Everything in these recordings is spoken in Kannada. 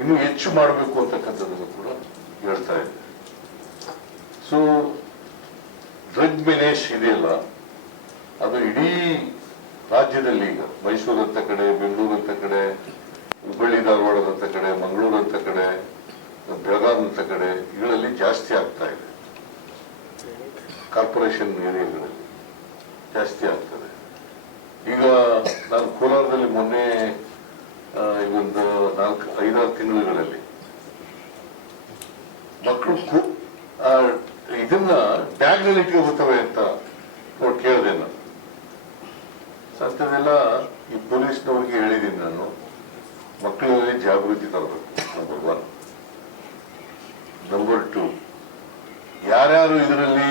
ಇನ್ನು ಹೆಚ್ಚು ಮಾಡಬೇಕು ಅಂತಕ್ಕಂಥದ್ದನ್ನು ಕೂಡ ಹೇಳ್ತಾ ಇದೆ ಸೊ ಡ್ರಗ್ ಮಿನೇಶ್ ಇದೆಯಲ್ಲ ಅದು ಇಡೀ ರಾಜ್ಯದಲ್ಲಿ ಈಗ. ಮೈಸೂರಂತ ಕಡೆ ಬೆಂಗಳೂರು ಅಂತ ಕಡೆ, ಹುಬ್ಬಳ್ಳಿ, ಧಾರವಾಡದಂತ ಕಡೆ, ಮಂಗಳೂರಂತ ಕಡೆ ಬೆಳಗಾವಿಂತ ಕಡೆ, ಇವುಗಳಲ್ಲಿ ಜಾಸ್ತಿ ಆಗ್ತಾ ಇದೆ. ಕಾರ್ಪೊರೇಷನ್ ಏರಿಯಾಗಳಲ್ಲಿ ಜಾಸ್ತಿ ಆಗ್ತದೆ. ಈಗ ನಾನು ಕೋಲಾರದಲ್ಲಿ ಮೊನ್ನೆ ಒಂದು ನಾಲ್ಕು, ಐದಾರು ತಿಂಗಳುಗಳಲ್ಲಿ ಮಕ್ಕಳು ಇದನ್ನ ಬ್ಯಾಗ್ನಲ್ಲಿ ಇಟ್ಕೋಬರ್ತವೆ ಅಂತ ನೋಡಿ ಕೇಳಿದೆ ನಾನು. ಅಂಥದ್ದೆಲ್ಲ ಈ ಪೊಲೀಸ್ನವ್ರಿಗೆ ಹೇಳಿದ್ದೀನಿ ನಾನು. ಮಕ್ಕಳಲ್ಲಿ ಜಾಗೃತಿ ತರಬೇಕು ನಂಬರ್ ಒನ್ ನಂಬರ್ ಟು ಯಾರ್ಯಾರು ಇದರಲ್ಲಿ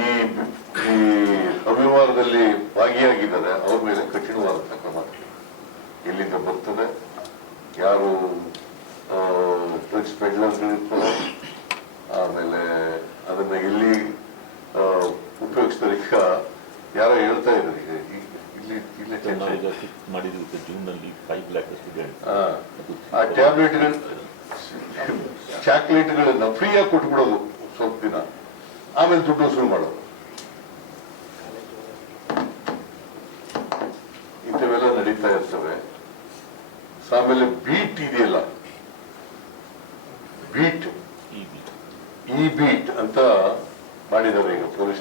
ಈ ಅವ್ಯವಹಾರದಲ್ಲಿ ಭಾಗಿಯಾಗಿದ್ದಾರೆ, ಅವ್ರ ಮೇಲೆ ಎಲ್ಲಿಂದ ಬರ್ತದೆ ಯಾರು ಡ್ರಗ್ಸ್ ಪೆಡ್ಲರ್ಗಳಿರ್ತಾರೆ ಆಮೇಲೆ ಅದನ್ನ ಎಲ್ಲಿ ಉಪಯೋಗಿಸ್ತಾರೀಗ ಯಾರೋ ಹೇಳ್ತಾ ಇದ್ದಾರೆ. ಇಲ್ಲಿ ಇಲ್ಲೇ ಚರ್ಚೆ ನಾವೀಗ ಫಿಕ್ಸ್ ಜೂನ್ನಲ್ಲಿ ಫೈವ್ ಲ್ಯಾಕ್ ಸ್ಟೂಡೆಂಟ್ ಆ, ಆ ಟ್ಯಾಬ್ಲೆಟ್ಗಳು ಚಾಕ್ಲೇಟ್ಗಳನ್ನ ಫ್ರೀಯಾಗಿ ಕೊಟ್ಬಿಡೋದು ಸ್ವಲ್ಪ ದಿನ. ಆಮೇಲೆ ದುಡ್ಡು ವಸೂಲು ಮಾಡೋದು ಇಂಥವೆಲ್ಲ ನಡೀತಾ ಇರ್ತವೆ ಸೊ ಆಮೇಲೆ ಬೀಟ್ ಇದೆಯಲ್ಲ? ಬೀಟ್ ಇ ಈ ಬೀಟ್ ಅಂತ ಮಾಡಿದ್ದಾರೆ ಈಗ ಪೊಲೀಸ್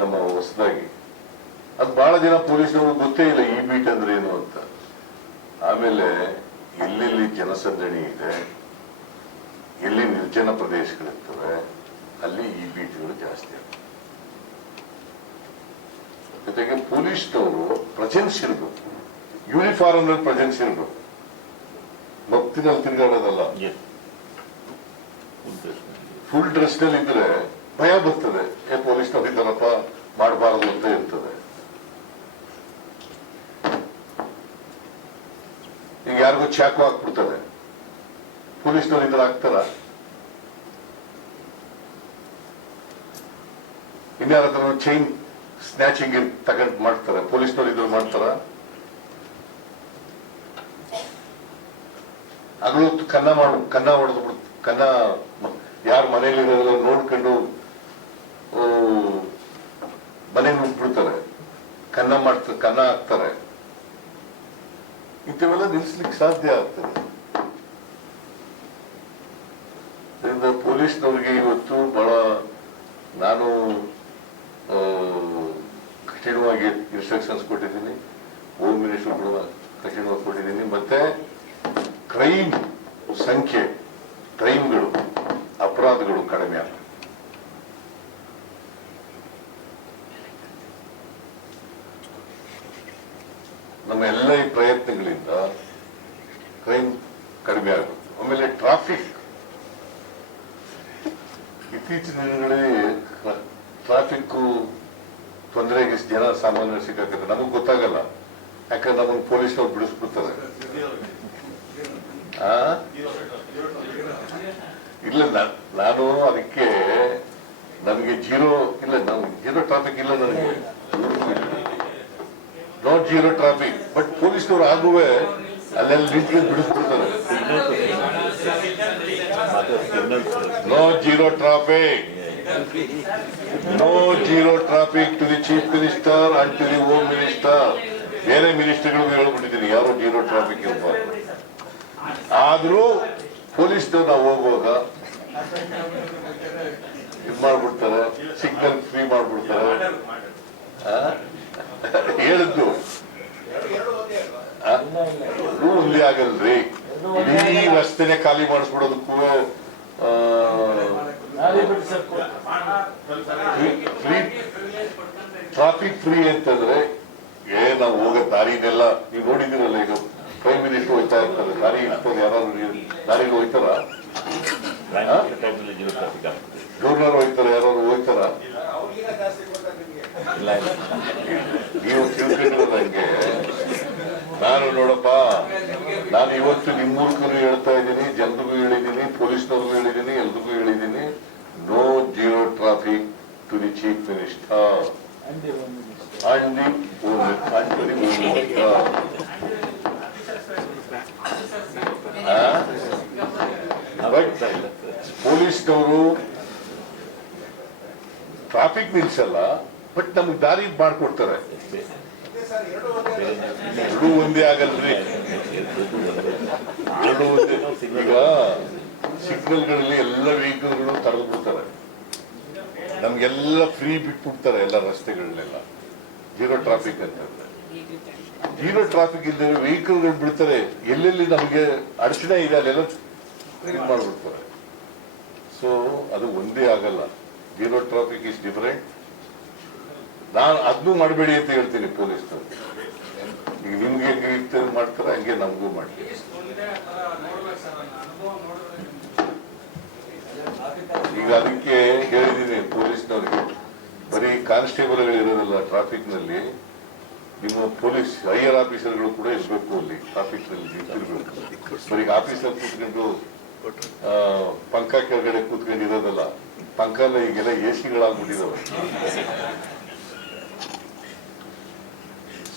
ನಮ್ಮ ಹೊಸದಾಗಿ. ಅದು ಬಹಳ ಜನ ಪೊಲೀಸ್ನವ್ರು ಗೊತ್ತೇ ಇಲ್ಲ ಈ ಬೀಟ್ ಅಂದ್ರೆ ಏನು ಅಂತ. ಆಮೇಲೆ ಎಲ್ಲೆಲ್ಲಿ ಜನಸಂದಣಿ ಇದೆ ಎಲ್ಲಿ ನಿರ್ಜನ ಪ್ರದೇಶಗಳಿರ್ತವೆ ಅಲ್ಲಿ ಈ ಬೀಟ್ಗಳು ಜಾಸ್ತಿ ಆಗ್ತವೆ ಜೊತೆಗೆ ಪೊಲೀಸ್ನವರು ಪ್ರೆಸೆನ್ಸ್ ಇರಬೇಕು. ಯೂನಿಫಾರ್ಮ್ ಪ್ರಜೆನ್ಸ್ ಪ್ರೆಸೆನ್ಸ್ ಇರಬೇಕು. ಭಕ್ತಿನಲ್ಲಿ ತಿರುಗಾಡೋದಲ್ಲ. ಫುಲ್ ಡ್ರೆಸ್ನಲ್ಲಿ. ಇದ್ರೆ ಭಯ ಬರ್ತದೆ. ಏ ಪೊಲೀಸ್ನವ್ರು ಇದ್ದಾರಪ್ಪ ಮಾಡಬಾರದು ಅಂತ ಇರ್ತದೆ. ಈಗ ಯಾರಿಗೂ ಚಾಕು ಹಾಕ್ಬಿಡ್ತದೆ. ಪೊಲೀಸ್ನವ್ರು ಇದ್ರೆ ಹಾಕ್ತಾರ. ಇನ್ಯಾರ ಚೈನ್ ಸ್ನ್ಯಾಚಿಂಗ್ ತಗೊಂಡ್ ಮಾಡ್ತಾರೆ. ಪೊಲೀಸ್ನವ್ರು ಇದ್ರು ಮಾಡ್ತಾರ. ಹಗಲು ಹೊತ್ತು ಕನ್ನ ಮಾಡ, ಕನ್ನ ಹೊಡೆದು ಬಿಡ್ತು ಕನ್ನ ಯಾರ ಮನೇಲಿ ನೋಡ್ಕೊಂಡು ಮನೆ ನುಗ್ಬಿಡ್ತಾರೆ ಕನ್ನ ಮಾಡ್ತಾರೆ ಕನ್ನ ಹಾಕ್ತಾರೆ. ಇಂಥವೆಲ್ಲ ನಿಲ್ಸ್ಲಿಕ್ಕೆ ಸಾಧ್ಯ ಆಗ್ತದೆ. ಇದರಿಂದ ಪೊಲೀಸ್ನವರಿಗೆ ಇವತ್ತು ಬಹಳ ನಾನು ಕಠಿಣವಾಗಿ ಇನ್ಸ್ಟ್ರಕ್ಷನ್ಸ್ ಕೊಟ್ಟಿದ್ದೀನಿ. ಹೋಮ್ ಮಿನಿಸ್ಟರ್ ಕೂಡ ಕಠಿಣವಾಗಿ ಕೊಟ್ಟಿದ್ದೀನಿ. ಮತ್ತೆ ಕ್ರೈಮ್ ಸಂಖ್ಯೆ, ಕ್ರೈಮ್ಗಳು, ಅಪರಾಧಗಳು ಕಡಿಮೆ ಆಗ್ತವೆ. ನಮ್ಮ ಎಲ್ಲ ಈ ಪ್ರಯತ್ನಗಳಿಂದ ಕ್ರೈಮ್ ಕಡಿಮೆ ಆಗುತ್ತೆ. ಆಮೇಲೆ ಟ್ರಾಫಿಕ್. ಇತ್ತೀಚಿನ ದಿನಗಳೇ ಟ್ರಾಫಿಕ್ ತೊಂದರೆಗೆ ಜನ ಸಾಮಾನ್ಯರು ಸಿಕ್ಕಾಕತ್ತೆ. ನಮಗ್ ಗೊತ್ತಾಗಲ್ಲ. ಯಾಕಂದ್ರೆ ನಮಗೆ ಪೊಲೀಸ್ನವ್ರು ಬಿಡಿಸ್ಬಿಡ್ತಾರೆ? ಇಲ್ಲ ನಾನು ಅದಕ್ಕೆ ನನಗೆ ಜೀರೋ, ಇಲ್ಲ ನನಗೆ ಜೀರೋ ಟ್ರಾಫಿಕ್ ಇಲ್ಲ ನನಗೆ. ನಾಟ್ ಜೀರೋ ಟ್ರಾಫಿಕ್ ಬಟ್ ಪೊಲೀಸ್ನವ್ರು ಆಗುವೆ ಅಲ್ಲೆಲ್ಲಿ ನಿಂತ್ಕೊಂಡು ಬಿಡಿಸ್ಬಿಡ್ತಾರೆ. No zero traffic no zero traffic to the chief minister and to the home minister ಬೇರೆ ಮಿನಿಸ್ಟರ್ಗಳಿಗೂ ಹೇಳ್ಬಿಟ್ಟಿದ್ದೀನಿ, ಯಾರು ಜೀರೋ ಟ್ರಾಫಿಕ್ ಇರಬಾರ್ದು ಆದ್ರೂ ಪೊಲೀಸ್ನವ್ರು ನಾವು ಹೋಗುವಾಗ ಇದ್ ಮಾಡ್ಬಿಡ್ತಾರೆ, ಸಿಗ್ನಲ್ ಫ್ರೀ ಮಾಡ್ಬಿಡ್ತಾರೆ? ಹೇಳಿದ್ದು. ಒಂದೇ ಆಗಲ್ರಿ. ಇಡೀ ರಸ್ತೆನೆ ಖಾಲಿ ಮಾಡಿಸ್ಬಿಡೋದಕ್ಕೂ ಟ್ರಾಫಿಕ್ ಫ್ರೀ ಅಂತಂದ್ರೆ, ಏ, ನಾವು ಹೋಗೋ ದಾರಿನೆಲ್ಲ, ನೀವು ನೋಡಿದಿರಲ್ಲ ಈಗ. ಹೋಗ್ತಾ ಇರ್ತಾರೆ ಯಾರಾದ್ರು ದಾರಿಗೆ ಗವರ್ನರ್ ಹೋಯ್ತಾರ ಯಾರು ಹೋಯ್ತಾರ ಇಲ್ಲ ಇಲ್ಲ. ನೀವು ತಿಳ್ಕೊಂಡಿರೋದು ಹಂಗೆ. ನಾನು ನೋಡಪ್ಪ ನಾನು ಇವತ್ತು ನಿಮ್ಮ ಮೂಲಕನೂ ಹೇಳ್ತಾ ಇದ್ದೀನಿ ಜನರಿಗೂ ಹೇಳಿದ್ದೀನಿ ಪೊಲೀಸ್ನವ್ರಿಗೂ ಹೇಳಿದ್ದೀನಿ ಎಲ್ರಿಗೂ ಹೇಳಿದ್ದೀನಿ. No zero traffic to the chief minister and the and the home minister ಪೊಲೀಸ್ನವರು ಟ್ರಾಫಿಕ್ ನಿಲ್ಸಲ್ಲ ಬಟ್ ನಮ್ಗೆ ದಾರಿ ಮಾಡ್ಕೊಡ್ತಾರೆ. ಎರಡೂ ಒಂದೇ ಆಗಲ್ರಿ. ಎರಡೂ ಒಂದೇ. ಈಗ ಸಿಗ್ನಲ್ಗಳಲ್ಲಿ ಎಲ್ಲ ವೆಹಿಕಲ್ಗಳು ತಡೆದು ಬಿಡ್ತಾರೆ ನಮ್ಗೆಲ್ಲ ಫ್ರೀ ಬಿಟ್ಬಿಡ್ತಾರೆ ಎಲ್ಲ ರಸ್ತೆಗಳನ್ನೆಲ್ಲ. ಜೀರೋ ಟ್ರಾಫಿಕ್ ಅಂತ ಜೀರೋ ಟ್ರಾಫಿಕ್ ಇಲ್ಲದೆ ವೆಹಿಕಲ್ಗಳು ಬಿಡ್ತಾರೆ. ಎಲ್ಲೆಲ್ಲಿ ನಮಗೆ ಅಡಚಣೆ ಇದೆ, ಅಲ್ಲೆಲ್ಲ ಮಾಡ್ಬಿಡ್ತಾರೆ. ಸೊ ಅದು ಒಂದೇ ಆಗಲ್ಲ. ಜೀರೋ ಟ್ರಾಫಿಕ್ ಇಸ್ ಡಿಫರೆಂಟ್ ನಾನು ಅದನ್ನೂ ಮಾಡಬೇಡಿ ಅಂತ ಹೇಳ್ತೀನಿ ಪೊಲೀಸ್ನವ್ರು. ಈಗ ನಿಮ್ಗೆ ಹೆಂಗೆ ಮಾಡ್ತಾರೆ, ಹಂಗೆ ನಮಗೂ ಮಾಡ್ತೀವಿ ಈಗ ಅದಕ್ಕೆ ಹೇಳಿದ್ದೀನಿ ಪೊಲೀಸ್ನವ್ರಿಗೆ, ಬರೀ ಕಾನ್ಸ್ಟೇಬಲ್ಗಳು ಇರೋದಲ್ಲ ಟ್ರಾಫಿಕ್ನಲ್ಲಿ ನಿಮ್ಮ ಪೊಲೀಸ್ ಹೈಯರ್ ಆಫೀಸರ್ಗಳು ಕೂಡ ಇರಬೇಕು ಅಲ್ಲಿ ಟ್ರಾಫಿಕ್ನಲ್ಲಿ ನಿಂತಿರ್ಬೇಕು. ಬರೀ ಆಫೀಸರ್ ಕೂತ್ಕೊಂಡು ಪಂಕ ಕೆಳಗಡೆ ಕೂತ್ಕೊಂಡು ಇರೋದಲ್ಲ ಪಂಕಲ್ಲ ಈಗೆಲ್ಲ ಎ ಸಿಗಳಾಗ್ಬಿಟ್ಟಿದಾವೆ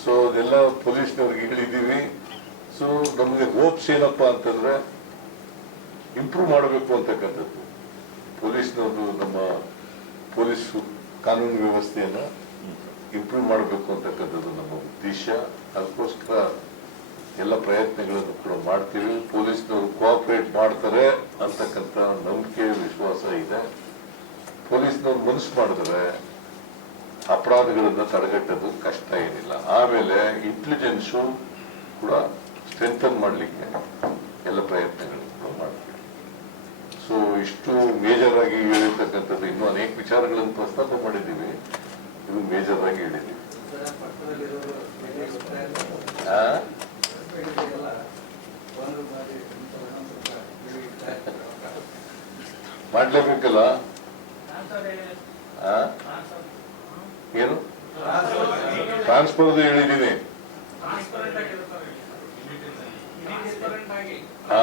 ಸೊ ಅದೆಲ್ಲ ಪೊಲೀಸ್ನವ್ರಿಗೆ ಹೇಳಿದೀವಿ ಸೊ ನಮಗೆ ಹೋಪ್ಸ್ ಏನಪ್ಪಾ ಅಂತಂದ್ರೆ ಇಂಪ್ರೂವ್ ಮಾಡಬೇಕು ಅಂತಕ್ಕಂಥದ್ದು. ಪೊಲೀಸ್ನವರು ನಮ್ಮ ಪೊಲೀಸ್ ಕಾನೂನು ವ್ಯವಸ್ಥೆಯನ್ನ ಇಂಪ್ರೂವ್ ಮಾಡಬೇಕು ಅಂತಕ್ಕಂಥದ್ದು ನಮ್ಮ ಉದ್ದೇಶ. ಅದಕ್ಕೋಸ್ಕರ ಎಲ್ಲ ಪ್ರಯತ್ನಗಳನ್ನು ಕೂಡ ಮಾಡ್ತೀವಿ. ಪೊಲೀಸ್ನವರು ಕೋಆಪರೇಟ್ ಮಾಡ್ತಾರೆ ಅಂತಕ್ಕಂಥ ನಂಬಿಕೆ, ವಿಶ್ವಾಸ ಇದೆ. ಪೊಲೀಸ್ನವ್ರು ಮನಸ್ಸು ಮಾಡಿದ್ರೆ ಅಪರಾಧಗಳನ್ನು ತಡೆಗಟ್ಟೋದು ಕಷ್ಟ ಏನಿಲ್ಲ. ಆಮೇಲೆ ಇಂಟೆಲಿಜೆನ್ಸು ಕೂಡ ಸ್ಟ್ರೆಂಥನ್ ಮಾಡಲಿಕ್ಕೆ ಎಲ್ಲ ಪ್ರಯತ್ನಗಳನ್ನು ಕೂಡ ಮಾಡ್ತೀವಿ. ಸೊ ಇಷ್ಟು ಮೇಜರ್ ಆಗಿ ಹೇಳಿರ್ತಕ್ಕಂಥದ್ದು ಇನ್ನೂ ಅನೇಕ ವಿಚಾರಗಳನ್ನು ಪ್ರಸ್ತಾಪ ಮಾಡಿದ್ದೀವಿ. ಇದು ಮೇಜರ್ ಆಗಿ ಹೇಳಿದ್ದೀವಿ ಆ? ಮಾಡ್ಲೇಬೇಕಲ್ಲ? ಏನು? ಟ್ರಾನ್ಸ್ಫರ್ದು ಹೇಳಿದ್ದೀನಿ. ಹಾ.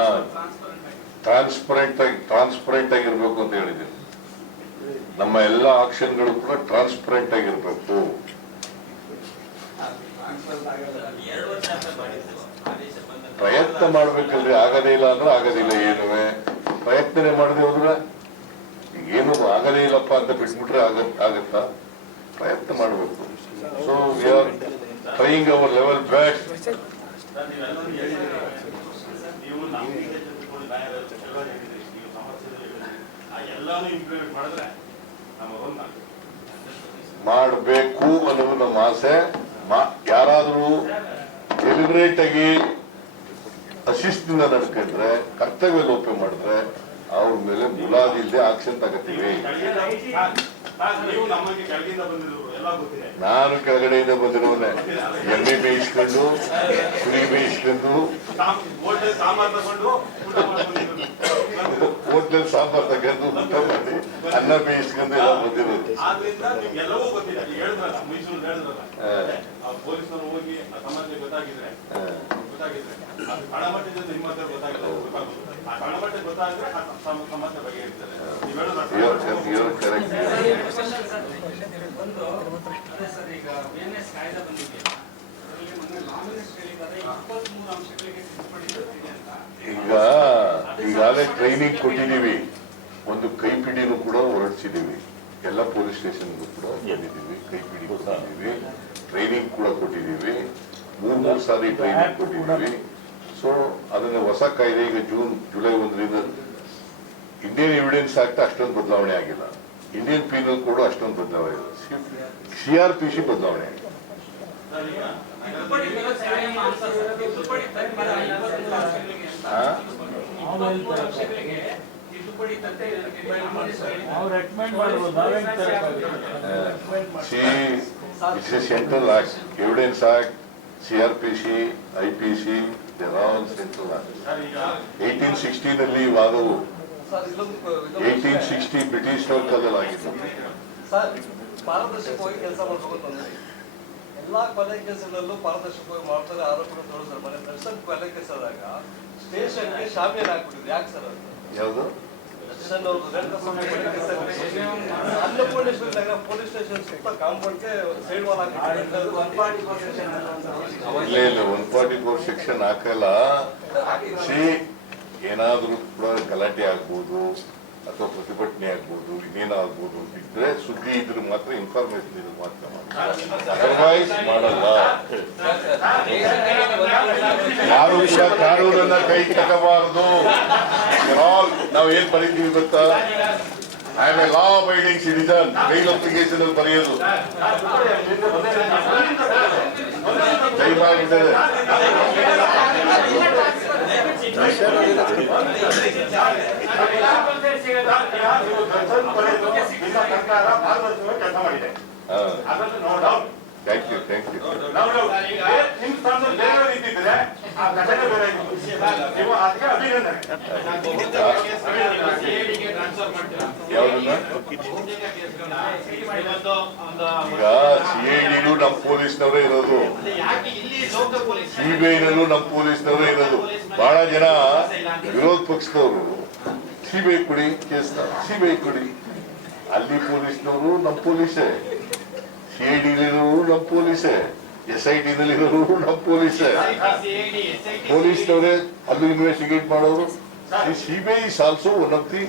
ಟ್ರಾನ್ಸ್ಪರೆಂಟ್ ಆಗಿ ಟ್ರಾನ್ಸ್ಪರೆಂಟ್ ಆಗಿರ್ಬೇಕು ಅಂತ ಹೇಳಿದ್ದೀನಿ. ನಮ್ಮ ಎಲ್ಲ ಆಕ್ಷನ್ಗಳು ಕೂಡ ಟ್ರಾನ್ಸ್ಪರೆಂಟ್ ಆಗಿರ್ಬೇಕು. ಪ್ರಯತ್ನ ಮಾಡ್ಬೇಕಲ್ರಿ, ಆಗದೇ ಇಲ್ಲ ಅಂದ್ರೆ ಆಗದಿಲ್ಲ ಏನುವೆ ಪ್ರಯತ್ನನೇ ಮಾಡಿದೆ ಹೋದ್ರೆ ಏನು ಆಗಲೇ ಇಲ್ಲಪ್ಪ ಅಂತ ಬಿಟ್ಬಿಟ್ರೆ ಆಗ ಆಗತ್ತಾ? ಪ್ರಯತ್ನ ಮಾಡಬೇಕು. So we are trying our level best ಮಾಡಬೇಕು ಅನ್ನೋದು ನಮ್ಮ ಆಸೆ. ಯಾರಾದರೂ ಡೆಲಿಬ್ರೇಟ್ ಆಗಿ ಅಶಿಸ್ತಿಂದ ನಡ್ಕೊಂಡ್ರೆ, ಕರ್ತವ್ಯ ಲೋಪ ಮಾಡಿದ್ರೆ ಅವ್ರ ಮೇಲೆ ಮುಲಾದಿಲ್ದೆ ಆಕ್ಷನ್ ಗೊತ್ತಿದೆ ನಾನು ಕೆಳಗಡೆಯಿಂದ ಬಂದಿರೋನೆ. ಎಮ್ಮೆ ಬೇಯಿಸ್ಕೊಂಡು ಕುರಿ ಬೇಯಿಸ್ಕೊಂಡು ಹೋಟೆಲ್ ಸಾಂಬಾರ್ ತಗೊಂಡು ಊಟ ಮಾಡ್ಕೊಂಡಿದ್ರು ಹೋಟ್ಲಲ್ಲಿ ಸಾಂಬಾರ್ ತಗೊಂಡು ಊಟ ಮಾಡಿ ಅನ್ನ ಬೇಯಿಸ್ಕೊಂಡು ಎಲ್ಲ ಬಂದಿರೋದು. ಮೈಸೂರು ಹೋಗಿ ಗೊತ್ತಾಗಿದ್ರೆ. ಗೊತ್ತಾಗಿದ್ರೆ ಅದು ನಿಮ್ಮ ಹತ್ರ. ಆ ಸಮಸ್ಯೆ ಈಗ ಬಿಎನ್ಎಸ್ ಕಾಯ್ದೆ ಈಗಾಗಲೇ ಟ್ರೈನಿಂಗ್ ಕೊಟ್ಟಿದ್ದೀವಿ. ಒಂದು ಕೈಪಿಡಿನೂ ಕೂಡ ಹೊರಡಿಸಿದ್ದೀವಿ. ಎಲ್ಲ ಪೊಲೀಸ್ ಸ್ಟೇಷನ್ಗೂ ಕೂಡ ಬಂದಿದ್ದೀವಿ. ಕೈಪಿಡಿ ಕೊಟ್ಟಿದ್ದೀವಿ. ಟ್ರೈನಿಂಗ್ ಕೂಡ ಕೊಟ್ಟಿದ್ದೀವಿ. ಮೂರ್ ಮೂರು ಸಾರಿ ಟ್ರೈನಿಂಗ್ ಕೊಟ್ಟಿದ್ದೀವಿ ಸೊ ಅದನ್ನ ಹೊಸ ಕಾಯ್ದೆ ಈಗ ಜೂನ್ ಜುಲೈ ಒಂದರಿಂದ ಇಂಡಿಯನ್ ಎವಿಡೆನ್ಸ್ ಆಕ್ಟ್ ಅಷ್ಟೊಂದು ಬದಲಾವಣೆ ಆಗಿಲ್ಲ. ಇಂಡಿಯನ್ ಪೀನಲ್ ಕೂಡ ಅಷ್ಟೊಂದು ಬದಲಾವಣೆ ಇಲ್ಲ. ಸಿ ಆರ್ ಪಿ ಸಿ ಬದಲಾವಣೆ ಆಗಿದೆ. C it's a central act evidence act C R P C I P C all central act sir ಈಗ ಏಯ್ಟೀನ್ ಸಿಕ್ಸ್ಟೀನಲ್ಲಿ ವಾದವು ಏಯ್ಟೀನ್ ಸಿಕ್ಸ್ಟಿ ಬ್ರಿಟಿಷ್ ಕಾಲದಲ್ಲಿ ಆಗಿತ್ತು ಸರ್ ಪಾರದರ್ಶಕವಾಗಿ ಕೆಲಸ ಮಾಡ್ಬೇಕು ಎಲ್ಲಾ ಕೊಲೆ ಕೇಸುಗಳಲ್ಲೂ ಪಾರದರ್ಶಕವಾಗಿ ಮಾಡ್ತಾರೆ ಆರೋಪಗಳು ತೋರಿಸ್ತಾರೆ. ಮನೆ ದರ್ಶನ್ ಕೊಲೆ ಕೇಸ್ ಆದಾಗ ಸ್ಟೇಷನ್ಗೆ ಶಾಮಿಯಾನ ಹಾಕ್ಬಿಟ್ಟಿದ್ರು. ಯಾಕೆ ಸರ್ ಅದು? ಯಾವುದು? ಪೊಲೀಸ್ ಸ್ಟೇಷನ್ ಕಾಂಪೌಂಡ್ಗೆ ಸೈಡ್ ಇಲ್ಲ ಒನ್ ಫಾರ್ಟಿ ಫೋರ್ ಸೆಕ್ಷನ್ ಹಾಕಲ್ಲ. ಸಿ ಏನಾದ್ರೂ ಕೂಡ ಗಲಾಟೆ ಆಗ್ಬೋದು. ಅಥವಾ ಪ್ರತಿಭಟನೆ ಆಗ್ಬೋದು, ಇನ್ನೇನಾಗ್ಬೋದು ಬಿಟ್ಟರೆ ಸುದ್ದಿ ಇದ್ರೆ ಮಾತ್ರ ಇನ್ಫಾರ್ಮೇಶನ್ ಇದ್ರೆ ಮಾತ್ರ ಅದರ್ವೈಸ್ ಮಾಡಲ್ಲ. ಯಾರು ಕೂಡ ಕಾನೂನನ್ನ ಕೈ ತಗಬಾರದು. ನಾವು ಏನ್ ಬರೀತೀವಿ ಗೊತ್ತಾ? I am a law abiding citizen rail application ಅಲ್ಲಿ ಬರೆಯೋದು. ಕೈ ನಿಮ್ಮ ಸರ್ಕಾರ ಪಾರದರ್ಶಕವಾಗಿ ಕೆಲಸ ಮಾಡಿದೆ ಅದನ್ನು no doubt thank you thank you no doubt ನಿಮ್ಮ ಸ್ಥಾನದಲ್ಲಿ ಬೇರೆ ರೀತಿದ್ರೆ ಆ ಘಟನೆ ಬೇರೆ. ನೀವು ಅದಕ್ಕೆ ಅಭಿನಂದನೆ. ಈಗ ಸಿ ಐ ಡಿಲು ನಮ್ಮ ಪೊಲೀಸ್ನವರೇ ಇರೋದು. ಯಾಕೆ ಇಲ್ಲಿ ಲೋಕ ಪೊಲೀಸ್ ಸಿಬಿಐನಲ್ಲೂ ನಮ್ಮ ಪೊಲೀಸ್ನವರೇ ಇರೋದು. ಬಹಳ ಜನ ವಿರೋಧ ಪಕ್ಷದವರು ಸಿಬಿಐ ಕೊಡಿ ಕೇಸ್ ಸಿಬಿಐ ಕೊಡಿ. ಅಲ್ಲಿ ಪೊಲೀಸ್ನವರು ನಮ್ಮ ಪೊಲೀಸೇ. ಸಿ ಐ ಡಿಲಿರೋರು ನಮ್ಮ ಪೊಲೀಸೇ. ಎಸ್ ಐ ಟಿನಲ್ಲಿರೋರು ನಮ್ಮ ಪೊಲೀಸೇ. ಪೊಲೀಸ್ನವರೇ ಅಲ್ಲೂ ಇನ್ವೆಸ್ಟಿಗೇಟ್ ಮಾಡೋರು. CBI is also one of the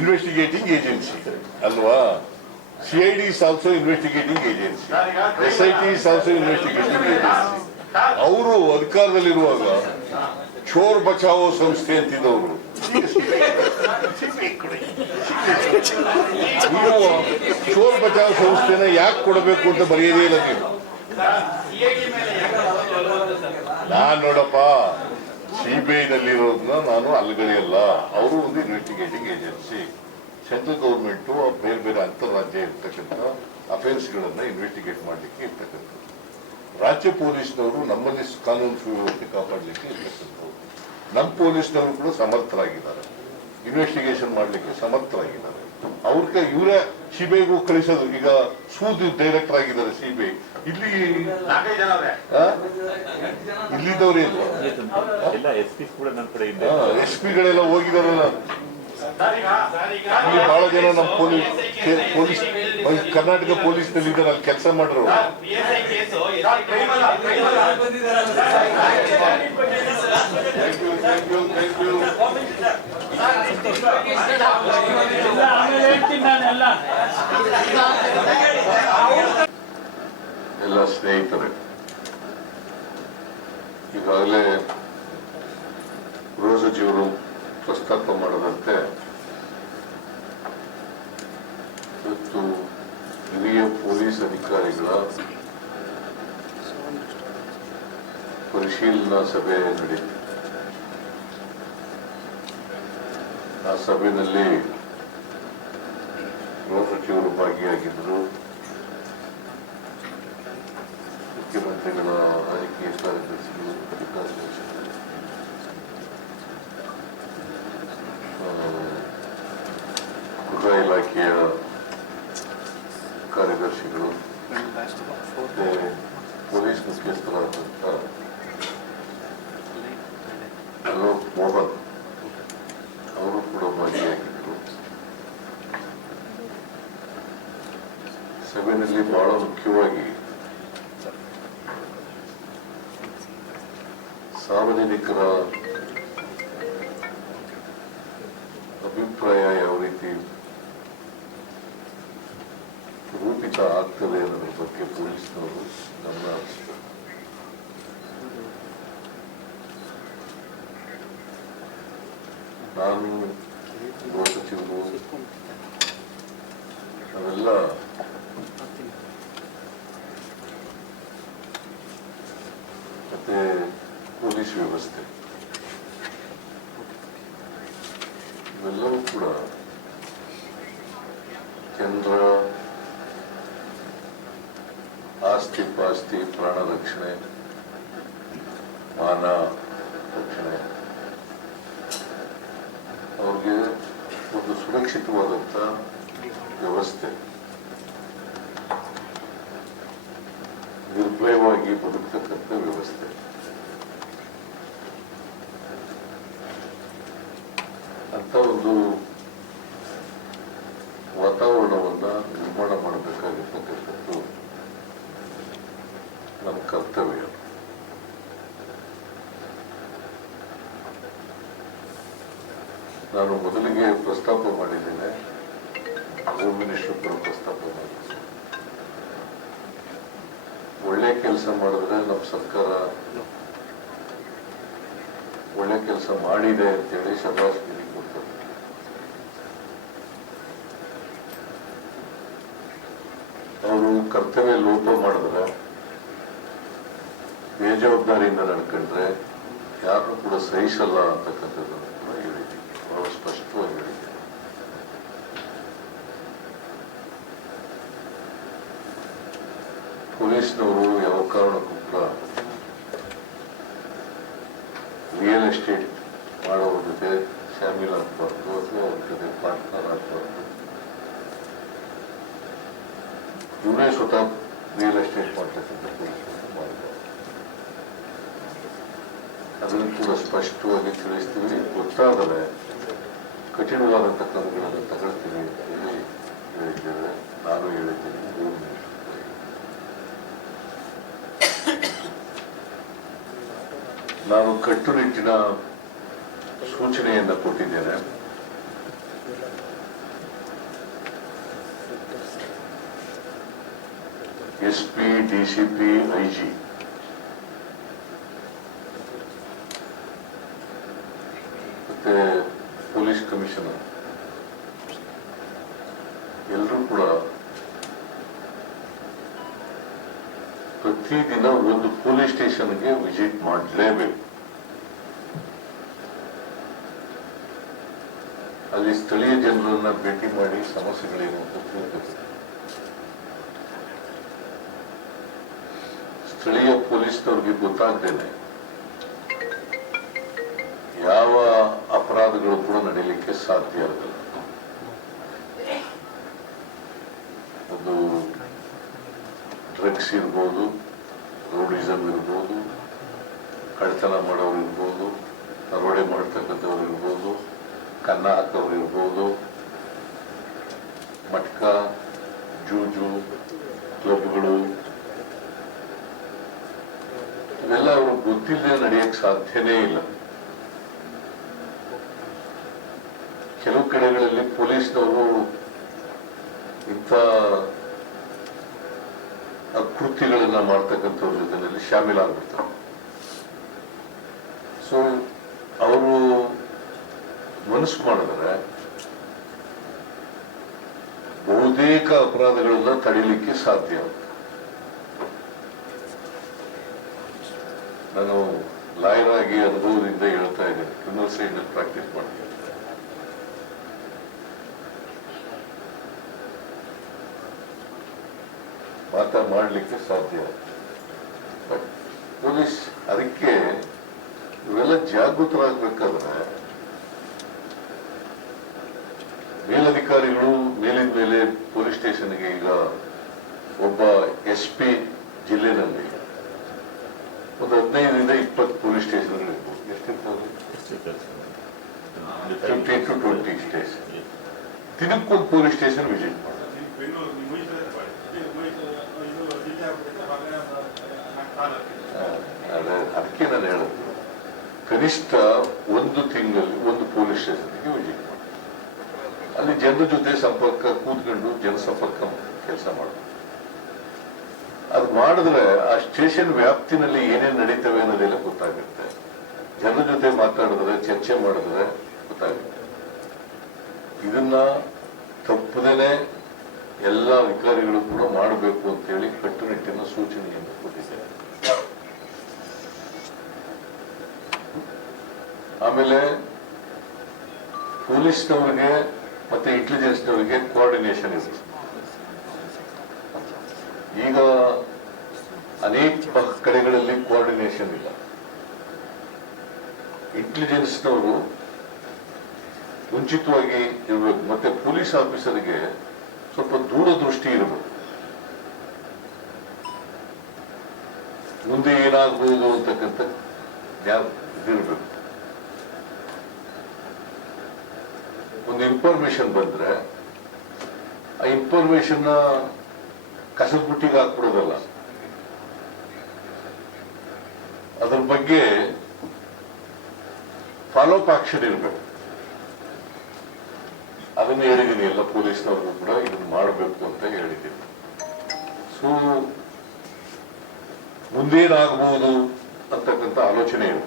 investigating agency ಅಲ್ವಾ? C I D also investigating agency S I T also investigating agency ಅವರು ಅಧಿಕಾರದಲ್ಲಿರುವಾಗ ಚೋರ್ ಬಚಾವೋ ಸಂಸ್ಥೆ ಅಂತಿದ್ದವರು. ನೀವು ಚೋರ್ ಬಚಾವ್ ಸಂಸ್ಥೆನ ಯಾಕೆ ಕೊಡಬೇಕು ಅಂತ ಬರೆಯದೇ ಇಲ್ಲ ನೀವು? ನಾನು ನೋಡಪ್ಪ ಸಿಬಿಐ ನಲ್ಲಿರೋದನ್ನ ನಾನು ಅಲ್ಗಳೆಯಲ್ಲ ಅವರು ಒಂದು ಇನ್ವೆಸ್ಟಿಗೇಟಿಂಗ್ ಏಜೆನ್ಸಿ ಸೆಂಟ್ರಲ್ ಗೌರ್ಮೆಂಟು ಬೇರೆ ಬೇರೆ ಅಂತಾರಾಜ್ಯ ಇರ್ತಕ್ಕಂಥ ಅಫೇರ್ಸ್ಗಳನ್ನು ಇನ್ವೆಸ್ಟಿಗೇಟ್ ಮಾಡಲಿಕ್ಕೆ ಇರ್ತಕ್ಕಂಥದ್ದು. ರಾಜ್ಯ ಪೊಲೀಸ್ನವರು ನಮ್ಮಲ್ಲಿ ಕಾನೂನು ಸುವ್ಯವಸ್ಥೆ ಕಾಪಾಡಲಿಕ್ಕೆ ಇರ್ತಕ್ಕಂಥವ್ರು ನಮ್ಮ ಪೊಲೀಸ್ನವರು ಕೂಡ ಸಮರ್ಥರಾಗಿದ್ದಾರೆ. ಇನ್ವೆಸ್ಟಿಗೇಷನ್ ಮಾಡಲಿಕ್ಕೆ ಸಮರ್ಥರಾಗಿದ್ದಾರೆ ಅವ್ರ ಕೈ ಇವರೇ ಸಿಬಿಐಗೂ ಕಳಿಸೋದು ಈಗ ಸೂದ್ ಡೈರೆಕ್ಟರ್ ಆಗಿದ್ದಾರೆ ಸಿಬಿಐ ಇಲ್ಲಿ? ಇಲ್ಲಿದ್ದವ್ರೇ ಎಸ್ ಪಿ ಕೂಡ ನನ್ನ ಕಡೆ ಇದೆ ಎಸ್ ಪಿಗಳೆಲ್ಲ ಹೋಗಿದಾರಲ್ಲ ಇಲ್ಲಿ ಬಹಳ ಜನ ನಮ್ಮ ಪೊಲೀಸ್ ಪೊಲೀಸ್ ಕರ್ನಾಟಕ ಪೊಲೀಸ್ನಲ್ಲಿ ಇದ್ದಾರೆ ಅಲ್ಲಿ ಕೆಲಸ ಮಾಡ್ರು Thank you, thank you, ಎಲ್ಲ ಸ್ನೇಹಿತರೆ ಈಗಾಗಲೇ ಸಚಿವರು ಪ್ರಸ್ತಾಪ ಮಾಡದಂತೆ ಇವತ್ತು ಹಿರಿಯ ಪೊಲೀಸ್ ಅಧಿಕಾರಿಗಳ ಪರಿಶೀಲನಾ ಸಭೆ ನಡೆಯಿತು ಆ ಸಭೆಯಲ್ಲಿ ಗೃಹ ಸಚಿವರು ಭಾಗಿಯಾಗಿದ್ದರು. ಮುಖ್ಯಮಂತ್ರಿಗಳ ರಾಜಕೀಯ ಕಾರ್ಯದರ್ಶಿಗಳು ಕಾರ್ಯದರ್ಶಿಗಳು ಆ, ಗೃಹ ಇಲಾಖೆಯ ಕಾರ್ಯದರ್ಶಿಗಳು ಮತ್ತೆ ಪೊಲೀಸ್ ಮುಖ್ಯಸ್ಥರಾದಂಥ ಅಲೋಕ್ ಮೋಹನ್ ಅವರು ಕೂಡ ಭಾಗಿಯಾಗಿದ್ದರು ಸಭೆಯಲ್ಲಿ ಬಹಳ ಮುಖ್ಯವಾಗಿ ಸಾರ್ವಜನಿಕರ ಅಭಿಪ್ರಾಯ ಯಾವ ರೀತಿ ರೂಪಿತ ಆಗ್ತದೆ ಅನ್ನೋದ್ರ ಬಗ್ಗೆ ಪೊಲೀಸ್ನವರು ನಮ್ಮ ನಾನು ಗೃಹ ಸಚಿವರು ನಾವೆಲ್ಲ ಮತ್ತೆ ಪೊಲೀಸ್ ವ್ಯವಸ್ಥೆ ಇವೆಲ್ಲವೂ ಕೂಡ ಕೇಂದ್ರ ಆಸ್ತಿ ಪಾಸ್ತಿ ಪ್ರಾಣ ರಕ್ಷಣೆ ಮಾನ ರಕ್ಷಣೆ ಅವ್ರಿಗೆ ಒಂದು ಸುರಕ್ಷಿತವಾದಂಥ ವ್ಯವಸ್ಥೆ ನಿರ್ಭಯವಾಗಿ ಬದುಕತಕ್ಕಂಥ ವ್ಯವಸ್ಥೆ ಅಂತ ಒಂದು ವಾತಾವರಣವನ್ನ ನಿರ್ಮಾಣ ಮಾಡಬೇಕಾಗಿರ್ತಕ್ಕಂಥದ್ದು ನಮ್ಮ ಕರ್ತವ್ಯ ನಾನು ಮೊದಲಿಗೆ ಕೆಲಸ ಮಾಡಿದ್ರೆ ನಮ್ಮ ಸರ್ಕಾರ ಒಳ್ಳೆ ಕೆಲಸ ಮಾಡಿದೆ ಅಂತೇಳಿ ಶಬಾಷ್ಗಿರಿ ಕೊಡ್ತಾರೆ. ಅವರು ಕರ್ತವ್ಯ ಲೋಪ ಮಾಡಿದ್ರೆ, ಬೇಜವಾಬ್ದಾರಿಯಿಂದ ನಡ್ಕೊಂಡ್ರೆ ಯಾರು ಕೂಡ ಸಹಿಸಲ್ಲ ಅಂತಕ್ಕಂಥದ್ದನ್ನು ಕೂಡ ಹೇಳಿದ್ದೀನಿ ಬಹಳ ಸ್ಪಷ್ಟವಾಗಿ ಹೇಳಿದ್ದೀನಿ ಪೊಲೀಸ್ನವರು ಯಾವ ಕಾರಣಕ್ಕೂ ಕೂಡ ರಿಯಲ್ ಎಸ್ಟೇಟ್ ಮಾಡೋರ ಜೊತೆ ಶಾಮೀಲ್ ಆಗಬಾರ್ದು, ಅಥವಾ ಅವ್ರ ಜೊತೆ ಪಾರ್ಟ್ನರ್ ಆಗಬಾರ್ದು. ಇವರೇ ಸ್ವತಃ ರಿಯಲ್ ಎಸ್ಟೇಟ್ ಮಾಡ್ತಕ್ಕಂಥ ಪೊಲೀಸರನ್ನು ಮಾಡಬಾರ್ದು. ಅದನ್ನು ಕೂಡ ಸ್ಪಷ್ಟವಾಗಿ ತಿಳಿಸ್ತೀವಿ ಗೊತ್ತಾದರೆ ಕಠಿಣವಾದಂಥ ಕ್ರಮಗಳನ್ನು ತಗೊಳ್ತೀವಿ ಅಂತೇಳಿ ಹೇಳಿದ್ದೇವೆ ನಾನು ಹೇಳಿದ್ದೀನಿ ಹೋಮ್ ಮಿನಿಸ್ಟರ್ ನಾನು ಕಟ್ಟುನಿಟ್ಟಿನ ಸೂಚನೆಯನ್ನು ಕೊಟ್ಟಿದ್ದೇನೆ. S P, D C P, I G. ಮತ್ತೆ ಪೊಲೀಸ್ ಕಮಿಷನರ್. ಎಲ್ಲರೂ ಕೂಡ ಪ್ರತಿದಿನ ಒಂದು ಪೊಲೀಸ್ ಸ್ಟೇಷನ್ಗೆ ವಿಸಿಟ್ ಮಾಡಲೇಬೇಕು. ಅಲ್ಲಿ ಸ್ಥಳೀಯ ಜನರನ್ನ ಭೇಟಿ ಮಾಡಿ ಸಮಸ್ಯೆಗಳೇನು ಅಂತ ಸ್ಥಳೀಯ ಪೊಲೀಸ್ನವ್ರಿಗೆ ಗೊತ್ತಾಗ್ದೇನೆ ಯಾವ ಅಪರಾಧಗಳು ಕೂಡ ನಡೀಲಿಕ್ಕೆ ಸಾಧ್ಯ ಆಗಲ್ಲ ಒಂದು ಡ್ರಗ್ಸ್ ಇರ್ಬೋದು ರೌಡಿಸಮ್ ಇರ್ಬೋದು ಕಳ್ತನ ಮಾಡೋರು ಇರ್ಬೋದು, ದರೋಡೆ ಮಾಡ್ತಕ್ಕಂಥವ್ರು ಇರ್ಬೋದು, ಕನ್ನ ಹಾಕೋರು ಇರ್ಬೋದು, ಮಟ್ಕ, ಜೂಜು, ಕ್ಲಬ್ಗಳು, ಇವೆಲ್ಲ ಅವರು ಗೊತ್ತಿಲ್ಲದೆ ನಡೆಯಕ್ಕೆ ಸಾಧ್ಯನೇ ಇಲ್ಲ. ಕೆಲವು ಕಡೆಗಳಲ್ಲಿ ಪೊಲೀಸ್ನವರು ಇಂಥ ಕೃತ್ಯಗಳನ್ನ ಮಾಡ್ತಕ್ಕಂಥವ್ರ ಜೊತೆಯಲ್ಲಿ ಶಾಮೀಲಾಗ್ಬಿಡ್ತಾರೆ ಸೊ ಅವರು ಮನಸ್ಸು ಮಾಡಿದ್ರೆ ಬಹುತೇಕ ಅಪರಾಧಗಳನ್ನ ತಡೀಲಿಕ್ಕೆ ಸಾಧ್ಯ ನಾನು ಲಾಯರ್ ಆಗಿ ಅನುಭವದಿಂದ ಹೇಳ್ತಾ ಇದ್ದೇನೆ. ಕ್ರಿಮಿನಲ್ ಸೈಡ್ ಪ್ರಾಕ್ಟೀಸ್ ಮಾಡ್ತೀನಿ. ಮಾತಾ ಮಾಡಲಿಕ್ಕೆ ಸಾಧ್ಯ. ಬಟ್ ಪೊಲೀಸ್ ಅದಕ್ಕೆ ಇವೆಲ್ಲ ಜಾಗೃತರಾಗಬೇಕಾದ್ರೆ ಮೇಲಧಿಕಾರಿಗಳು ಮೇಲಿನ ಮೇಲೆ ಪೊಲೀಸ್ ಸ್ಟೇಷನ್ಗೆ ಈಗ ಒಬ್ಬ ಎಸ್ ಪಿ ಜಿಲ್ಲೆನಲ್ಲಿ ಒಂದು ಹದಿನೈದರಿಂದ ಇಪ್ಪತ್ತು ಪೊಲೀಸ್ ಸ್ಟೇಷನ್ಗಳಿರ್ಬೋದು ಎಷ್ಟಿರ್ತಾವೆ ಫಿಫ್ಟಿ ಟು ಟ್ವೆಂಟಿ ಸ್ಟೇಷನ್ ದಿನಕ್ಕೊಂದು ಪೊಲೀಸ್ ಸ್ಟೇಷನ್ ವಿಸಿಟ್ ಮಾಡಿ ನೀವು ಬೆಂಗಳೂರು ನೀವು ಮೈಸೂರೇ ತಗೊಳ್ಳಿ ಇದು ಮೈಸೂರು ಇದು ಜಿಲ್ಲೆ ಆಗ್ಬಿಟ್ಟಿದೆ ಹಾಗಾಗಿ ತಾಲೂಕು ಅದೇ ಅದಕ್ಕೆ ನಾನು ಹೇಳೋದು. ಕನಿಷ್ಠ ಒಂದು ತಿಂಗಳಲ್ಲಿ ಒಂದು ಪೊಲೀಸ್ ಸ್ಟೇಷನ್ಗೆ ವಿಸಿಟ್ ಮಾಡಿ. ಅಲ್ಲಿ ಜನರ ಜೊತೆ ಸಂಪರ್ಕ ಕೂತ್ಕೊಂಡು ಜನಸಂಪರ್ಕ ಕೆಲಸ ಮಾಡಬೇಕು ಅದು ಮಾಡಿದ್ರೆ ಆ ಸ್ಟೇಷನ್ ವ್ಯಾಪ್ತಿನಲ್ಲಿ ಏನೇನು ನಡೀತವೆ ಅನ್ನೋದೆಲ್ಲ ಗೊತ್ತಾಗುತ್ತೆ. ಜನರ ಜೊತೆ ಮಾತಾಡಿದ್ರೆ, ಚರ್ಚೆ ಮಾಡಿದ್ರೆ ಗೊತ್ತಾಗುತ್ತೆ. ಇದನ್ನ ತಪ್ಪದೇನೆ ಎಲ್ಲ ಅಧಿಕಾರಿಗಳು ಕೂಡ ಮಾಡಬೇಕು ಅಂತೇಳಿ ಕಟ್ಟುನಿಟ್ಟಿನ ಸೂಚನೆಯನ್ನು ಕೊಟ್ಟಿದ್ದೇನೆ ಆಮೇಲೆ ಪೊಲೀಸ್ನವ್ರಿಗೆ ಮತ್ತೆ ಇಂಟೆಲಿಜೆನ್ಸ್ನವರಿಗೆ ಕೋಆರ್ಡಿನೇಷನ್ ಇದೆ. ಈಗ ಅನೇಕ ಕಡೆಗಳಲ್ಲಿ ಕೋಆರ್ಡಿನೇಷನ್ ಇಲ್ಲ. ಇಂಟೆಲಿಜೆನ್ಸ್ನವರು ಮುಂಚಿತವಾಗಿ ಇರಬೇಕು. ಮತ್ತೆ ಪೊಲೀಸ್ ಆಫೀಸರ್ಗೆ ಸ್ವಲ್ಪ ದೂರದೃಷ್ಟಿ ಇರಬೇಕು. ಮುಂದೆ ಏನಾಗಬಹುದು ಅಂತಕ್ಕಂಥ ಇದಿರಬೇಕು ಒಂದು ಇನ್ಫಾರ್ಮೇಶನ್ ಬಂದ್ರೆ, ಆ ಇನ್ಫಾರ್ಮೇಶನ್ ಕಸದ ಬುಟ್ಟಿಗೆ ಹಾಕ್ಬಿಡೋದಲ್ಲ. ಅದ್ರ ಬಗ್ಗೆ ಫಾಲೋ ಅಪ್ ಆಕ್ಷನ್ ಇರಬೇಕು. ಅದನ್ನು ಹೇಳಿದ್ದೀನಿ ಎಲ್ಲ ಪೊಲೀಸ್ನವ್ರಿಗೂ ಕೂಡ, ಇದನ್ನು ಮಾಡಬೇಕು ಅಂತ ಹೇಳಿದ್ದೀನಿ ಸೊ ಮುಂದೇನಾಗಬಹುದು ಅಂತಕ್ಕಂಥ ಆಲೋಚನೆ ಇದೆ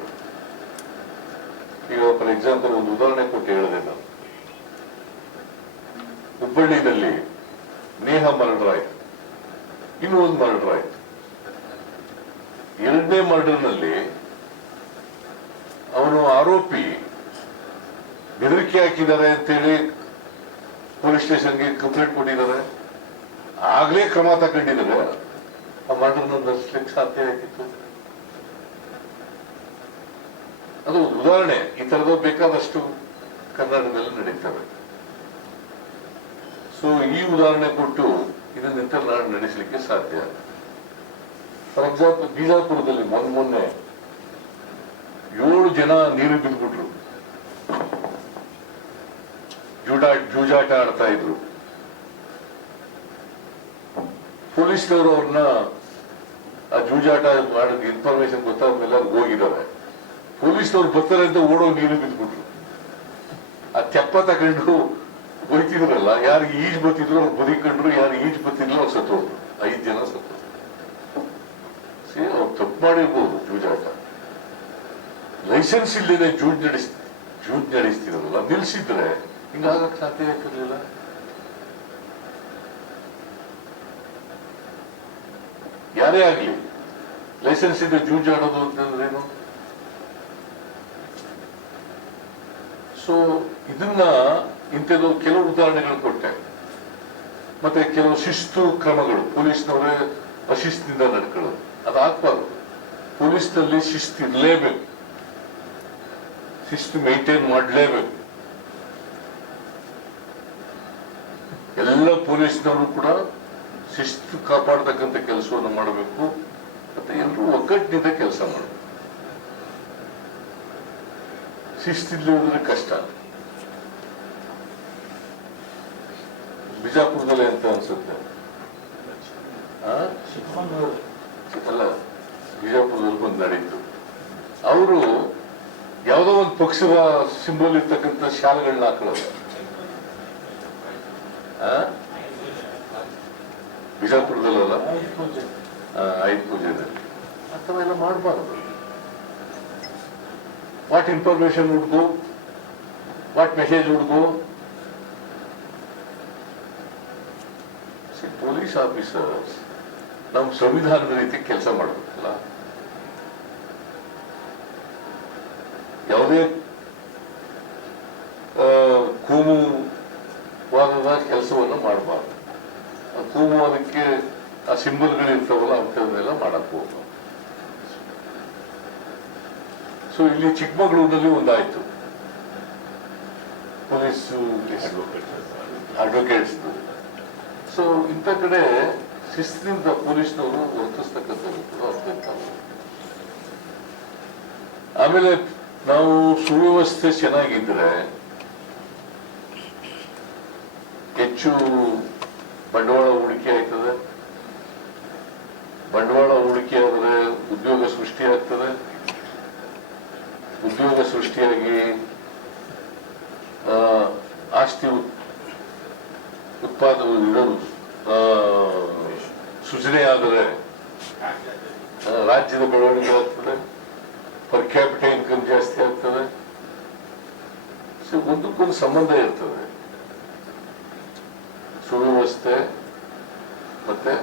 ಈಗ ಫಾರ್ ಎಕ್ಸಾಂಪಲ್ ಒಂದು ಉದಾಹರಣೆ ಕೊಟ್ಟು ಹೇಳಿದೆ ನಾನು ಹುಬ್ಬಳ್ಳಿನಲ್ಲಿ ನೇಹ ಮರ್ಡರ್ ಆಯ್ತು. ಇನ್ನೂ ಒಂದು ಮರ್ಡರ್ ಆಯ್ತು. ಎರಡನೇ ಮರ್ಡರ್ನಲ್ಲಿ ಅವನು ಆರೋಪಿ ಬೆದರಿಕೆ ಹಾಕಿದ್ದಾರೆ ಅಂತೇಳಿ ಪೊಲೀಸ್ ಸ್ಟೇಷನ್ಗೆ ಕಂಪ್ಲೇಂಟ್ ಕೊಟ್ಟಿದ್ದಾರೆ. ಆಗ್ಲೇ ಕ್ರಮ ತಗೊಂಡಿದ್ದಾರೆ. ಆ ಮರ್ಡರ್ನ ನಡೆಸ್ಲಿಕ್ಕೆ ಸಾಧ್ಯ ಆಗಿತ್ತು. ಅದು ಉದಾಹರಣೆ. ಈ ತರದ ಬೇಕಾದಷ್ಟು ಕರ್ನಾಟಕದಲ್ಲಿ ನಡೀತವೆ. ಸೊ ಈ ಉದಾಹರಣೆ ಕೊಟ್ಟು ಇದನ್ನೆಂತ ನಾಡು ನಡೆಸಲಿಕ್ಕೆ ಸಾಧ್ಯ. ಫಾರ್ ಎಕ್ಸಾಂಪಲ್, ಬಿಜಾಪುರದಲ್ಲಿ ಮೊನ್ನೆ ಮೊನ್ನೆ ಏಳು ಜನ ನೀರು ಬಿದ್ದುಬಿಟ್ರು ಜೂಜಾಟ ಆಡ್ತಾ ಇದ್ರು. ಪೊಲೀಸ್ನವರು ಅವ್ರನ್ನ ಆ ಜೂಜಾಟ ಮಾಡಿದ ಇನ್ಫಾರ್ಮೇಶನ್ ಗೊತ್ತಾದ್ಮೇಲೆ ಅವ್ರು ಹೋಗಿದ್ದಾರೆ. ಪೊಲೀಸ್ನವ್ರು ಬರ್ತಾರೆ ಅಂತ ಓಡೋ ನೀರು ಬಿದ್ದುಬಿಟ್ರು ಆ ತೆಪ್ಪ ತಗೊಂಡು ಹೋಯ್ತಿದ್ರಲ್ಲ ಯಾರಿಗೆ ಈಜ್ ಬತ್ತಿದ್ರು ಅವ್ರು ಕಂಡ್ರು ಯಾರು ಈಜ್ ಬತ್ತಿದ್ರು ಅವ್ರು ಸತ್ತೋದ್ರು ಐದು ಜನ ಸತ್ತು ಅವ್ರು ತಪ್ಪು ಮಾಡಿರ್ಬೋದು ಜೂಜಾಟ. ಲೈಸೆನ್ಸ್ ಇಲ್ಲದೆ ಜೂಜ್ ನಡೆಸ್, ಜೂಜ್ ನಡೆಸ್ತಿರಲ್ಲ, ನಿಲ್ಸಿದ್ರೆ ಹಿಂಗಾಗಕ್ ಸಾಧ್ಯ ಆಗ್ತಿರ್ಲಿಲ್ಲ? ಯಾರೇ ಆಗ್ಲಿ ಲೈಸೆನ್ಸ್ ಇದ್ರೆ ಜೂಜ್ ಆಡೋದು ಅಂತಂದ್ರೇನು ಸೊ ಇದನ್ನ ಇಂಥದ್ದು ಕೆಲವು ಉದಾಹರಣೆಗಳು ಕೊಟ್ಟೆ ಮತ್ತೆ ಕೆಲವು ಶಿಸ್ತು ಕ್ರಮಗಳು, ಪೊಲೀಸ್ನವರೇ ಅಶಿಸ್ತಿನಿಂದ ನಡ್ಕೊಳ್ಳೋದು. ಅದು ಆಗ್ಬಾರ್ದು. ಪೊಲೀಸ್ನಲ್ಲಿ ಶಿಸ್ತು ಇರಲೇಬೇಕು. ಶಿಸ್ತು ಮೇಂಟೈನ್ ಮಾಡಲೇಬೇಕು. ಎಲ್ಲ ಪೊಲೀಸ್ನವರು ಕೂಡ ಶಿಸ್ತು ಕಾಪಾಡತಕ್ಕಂಥ ಕೆಲಸವನ್ನು ಮಾಡಬೇಕು. ಮತ್ತೆ ಎಲ್ಲರೂ ಒಗ್ಗಟ್ಟಿನಿಂದ ಕೆಲಸ ಮಾಡಬೇಕು. ಶಿಸ್ತಿಲ್ಲದ್ರೆ ಕಷ್ಟ. ಬಿಜಾಪುರದಲ್ಲಿ ಅಂತ ಅನ್ಸುತ್ತೆ. ಆ? ಅಲ್ಲ ಬಿಜಾಪುರದಲ್ಲಿ ಬಂದು ನಡೀತು ಅವರು ಯಾವುದೋ ಒಂದು ಪಕ್ಷದ ಸಿಂಬಲ್ ಇರ್ತಕ್ಕಂಥ ಶಾಲೆಗಳನ್ನ ಹಾಕೊಳ್ಳೋದು. ಆ? ಬಿಜಾಪುರದಲ್ಲ ಆಯುಧ ಪೂಜೆದಲ್ಲಿ ಅಥವಾ ಎಲ್ಲ ಮಾಡಬಾರದು. What information ಹುಡ್ದು go what message would police officers ನಮ್ಮ ಸಂವಿಧಾನದ ರೀತಿ ಕೆಲಸ ಮಾಡಬೇಕಲ್ಲ? ಯಾವುದೇ ಕೂಮು ಕೋಮುವಾದದ ಕೆಲಸವನ್ನು ಮಾಡಬಾರ್ದು. ಆ ಅದಕ್ಕೆ ಆ ಸಿಂಬಲ್ಗಳು ಇರ್ತಾವಲ್ಲ ಅಂಥವನ್ನೆಲ್ಲ ಮಾಡಕ್ ಹೋಗ್ಬಾರ್ದು. ಸೊ ಇಲ್ಲಿ ಚಿಕ್ಕಮಗಳೂರಿನಲ್ಲಿ ಒಂದಾಯ್ತು. ಪೊಲೀಸು ಅಡ್ವೊಕೇಟ್ಸ್ ಸೊ, ಇಂಥ ಕಡೆ ಶಿಸ್ತಿನಿಂದ ಪೊಲೀಸ್ನವರು ವರ್ತಿಸ್ತಕ್ಕಂಥದ್ದು ಅತ್ಯಂತ. ಆಮೇಲೆ ನಾವು ಸುವ್ಯವಸ್ಥೆ ಚೆನ್ನಾಗಿದ್ರೆ ಹೆಚ್ಚು ಬಂಡವಾಳ ಹೂಡಿಕೆ ಆಯ್ತದೆ ಬಂಡವಾಳ ಹೂಡಿಕೆ ಆದರೆ ಉದ್ಯೋಗ ಸೃಷ್ಟಿ ಆಗ್ತದೆ ಉದ್ಯೋಗ ಸೃಷ್ಟಿಯಾಗಿ ಆಸ್ತಿ ಉತ್ಪಾದನೆ ನೀಡಲು ರಾಜ್ಯದ ಬೆಳವಣಿಗೆ ಆಗ್ತದೆ ಪರ್ ಕ್ಯಾಪಿಟಲ್ ಇನ್ಕಮ್ ಜಾಸ್ತಿ ಆಗ್ತದೆ. ಸೊ ಒಂದಕ್ಕೊಂದು ಸಂಬಂಧ ಇರ್ತದೆ. ಸುವ್ಯವಸ್ಥೆ ಮತ್ತೆ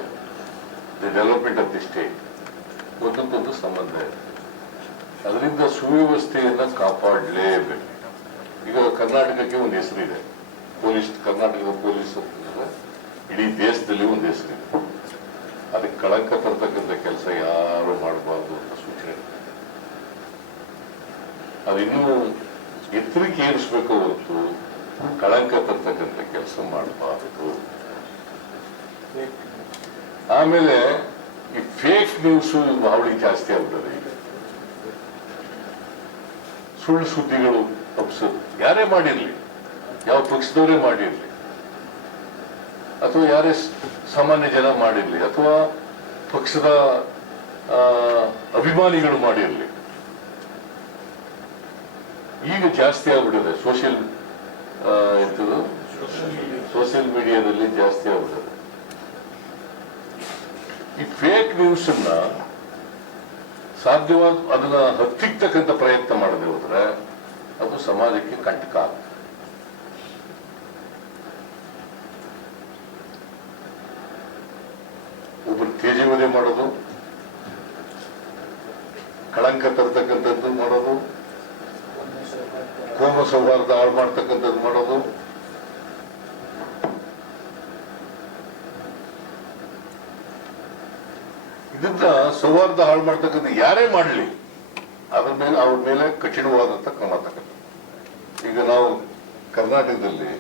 the development of the state ಒಂದಕ್ಕೊಂದು ಸಂಬಂಧ ಇರ್ತದೆ. ಅದರಿಂದ ಸುವ್ಯವಸ್ಥೆಯನ್ನ ಕಾಪಾಡಲೇಬೇಕು. ಈಗ ಕರ್ನಾಟಕಕ್ಕೆ ಒಂದು ಹೆಸರಿದೆ. ಪೊಲೀಸ್ ಕರ್ನಾಟಕದ ಪೊಲೀಸ್ ಇಡೀ ದೇಶದಲ್ಲಿ ಒಂದು ಹೆಸರಿದೆ ಅದಕ್ಕೆ ಕಳಂಕ ತರ್ತಕ್ಕಂಥ ಕೆಲಸ ಯಾರು ಮಾಡಬಾರ್ದು ಅಂತ ಸೂಚನೆ ಅದಿನ್ನೂ ಎತ್ತರಕ್ಕೆ ಏರಿಸ್ಬೇಕು ಹೊರತು ಕಳಂಕ ತರ್ತಕ್ಕಂಥ ಕೆಲಸ ಮಾಡಬಾರದು. ಆಮೇಲೆ ಈ ಫೇಕ್ ನ್ಯೂಸ್ ಹಾವಳಿ ಜಾಸ್ತಿ ಆಗ್ತದೆ ಈಗ. ಸುಳ್ಳು ಸುದ್ದಿಗಳು ಹಬ್ಸೋದು ಯಾರೇ ಮಾಡಿರ್ಲಿ. ಯಾವ ಪಕ್ಷದವರೇ ಮಾಡಿರಲಿ. ಅಥವಾ ಯಾರೇ ಸಾಮಾನ್ಯ ಜನ ಮಾಡಿರಲಿ. ಅಥವಾ ಪಕ್ಷದ ಅಭಿಮಾನಿಗಳು ಮಾಡಿರಲಿ. ಈಗ ಜಾಸ್ತಿ ಆಗ್ಬಿಟ್ಟಿದೆ. ಸೋಷಿಯಲ್ ಎಂಥದ್ದು ಸೋಷಿಯಲ್ ಮೀಡಿಯಾದಲ್ಲಿ ಜಾಸ್ತಿ ಆಗ್ಬಿಟ್ಟಿದೆ. ಈ ಫೇಕ್ ನ್ಯೂಸ್ ಅನ್ನ ಸಾಧ್ಯವಾದ, ಅದನ್ನ ಹತ್ತಿಕ್ತಕ್ಕಂಥ ಪ್ರಯತ್ನ ಮಾಡದೆ ಹೋದ್ರೆ ಅದು ಸಮಾಜಕ್ಕೆ ಕಂಟಕ ಆಗ್ತದೆ ಒಬ್ಬರು ತೇಜವಧೆ ಮಾಡೋದು ಕಳಂಕ ತರ್ತಕ್ಕಂಥದ್ದು ಮಾಡೋದು ಕೋಮ ಸೌಹಾರ್ದ ಹಾಳು ಮಾಡ್ತಕ್ಕಂಥದ್ದು ಮಾಡೋದು. ಇದನ್ನ ಸೌಹಾರ್ದ ಹಾಳು ಮಾಡ್ತಕ್ಕಂಥ ಯಾರೇ ಮಾಡಲಿ ಅದ್ರ ಮೇಲೆ ಅವ್ರ ಮೇಲೆ ಕಠಿಣವಾದಂತ ಕ್ರಮ ತಕ್ಕಂಥ ಈಗ ನಾವು ಕರ್ನಾಟಕದಲ್ಲಿ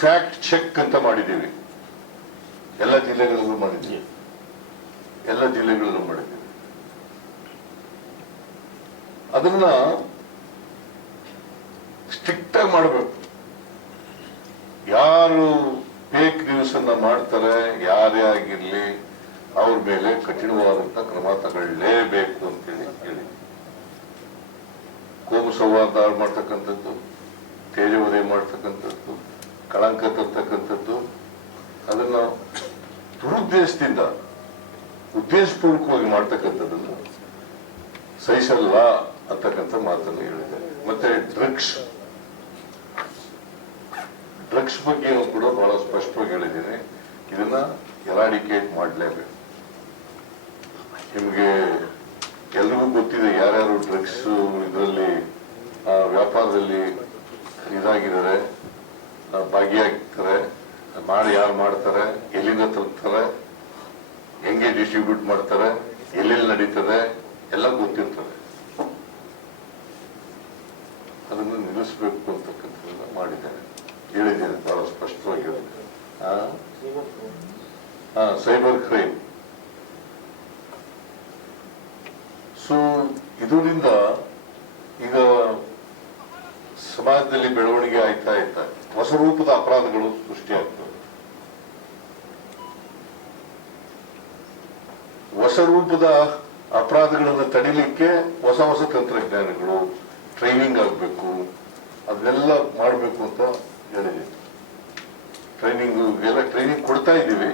ಫ್ಯಾಕ್ಟ್ ಚೆಕ್ ಅಂತ ಮಾಡಿದ್ದೀವಿ. ಎಲ್ಲ ಜಿಲ್ಲೆಗಳಲ್ಲೂ ಮಾಡಿದ್ದೀವಿ. ಎಲ್ಲ ಜಿಲ್ಲೆಗಳಲ್ಲೂ ಮಾಡಿದ್ದೀವಿ. ಅದನ್ನ ಮಾಡಬೇಕು. ಯಾರು ಫೇಕ್ ನ್ಯೂಸ್ ಅನ್ನ ಮಾಡ್ತಾರೆ, ಯಾರೇ ಆಗಿರ್ಲಿ, ಅವ್ರ ಮೇಲೆ ಕಠಿಣವಾದಂತ ಕ್ರಮ ತಗೊಳ್ಳೇಬೇಕು ಅಂತೇಳಿ ಹೇಳಿ ಕೋಮು ಹಾಳು ಮಾಡ್ತಕ್ಕಂಥದ್ದು ತೇಜವದೆ ಮಾಡ್ತಕ್ಕಂಥದ್ದು, ಕಳಂಕ ತರ್ತಕ್ಕಂಥದ್ದು, ಅದನ್ನ ದುರುದ್ದೇಶದಿಂದ, ಉದ್ದೇಶಪೂರ್ವಕವಾಗಿ ಮಾಡ್ತಕ್ಕಂಥದ್ದನ್ನು ಸಹಿಸಲ್ಲ ಅಂತಕ್ಕಂಥ ಮಾತನ್ನು ಹೇಳಿದೆ ಮತ್ತೆ ಡ್ರಗ್ಸ್ ಡ್ರಗ್ಸ್ ಬಗ್ಗೆನೂ ಕೂಡ ಬಹಳ ಸ್ಪಷ್ಟವಾಗಿ ಹೇಳಿದ್ದೀನಿ ಇದನ್ನ ಎರಾಡಿಕೇಟ್ ಮಾಡಲೇಬೇಕು. ನಿಮಗೆ ಎಲ್ರಿಗೂ ಗೊತ್ತಿದೆ ಯಾರ್ಯಾರು ಡ್ರಗ್ಸ್ ಇದರಲ್ಲಿ ವ್ಯಾಪಾರದಲ್ಲಿ ಇದಾಗಿದ್ದಾರೆ ಭಾಗಿಯಾಗ್ತಾರೆ, ಮಾಡಿ ಯಾರು ಮಾಡ್ತಾರೆ, ಎಲ್ಲಿಂದ ತಲುಪ್ತಾರೆ ಹೆಂಗೆ ಡಿಸ್ಟ್ರಿಬ್ಯೂಟ್ ಮಾಡ್ತಾರೆ, ಎಲ್ಲೆಲ್ಲಿ ನಡೀತದೆ, ಎಲ್ಲ ಗೊತ್ತಿರ್ತದೆ. ಅದನ್ನು ನಿಲ್ಲಿಸಬೇಕು ಅಂತಕ್ಕಂಥದ್ದನ್ನ ಮಾಡಿದ್ದೇನೆ ಹೇಳಿದ್ದೇನೆ ಬಹಳ ಸ್ಪಷ್ಟವಾಗಿ ಸೈಬರ್ ಕ್ರೈಮ್. ಸೊ ಇದರಿಂದ ಈಗ ಸಮಾಜದಲ್ಲಿ ಬೆಳವಣಿಗೆ ಆಯ್ತಾ ಇರ್ತಾ ಹೊಸ ರೂಪದ ಅಪರಾಧಗಳು ಸೃಷ್ಟಿಯಾಗ್ತವೆ ಹೊಸ ರೂಪದ ಅಪರಾಧಗಳನ್ನು ತಡಿಲಿಕ್ಕೆ ಹೊಸ ಹೊಸ ತಂತ್ರಜ್ಞಾನಗಳು ಟ್ರೈನಿಂಗ್ ಆಗಬೇಕು ಅದನ್ನೆಲ್ಲ ಮಾಡಬೇಕು ಅಂತ ಟ್ರೈನಿಂಗ್ ಎಲ್ಲ ಟ್ರೈನಿಂಗ್ ಕೊಡ್ತಾ ಇದ್ದೀವಿ.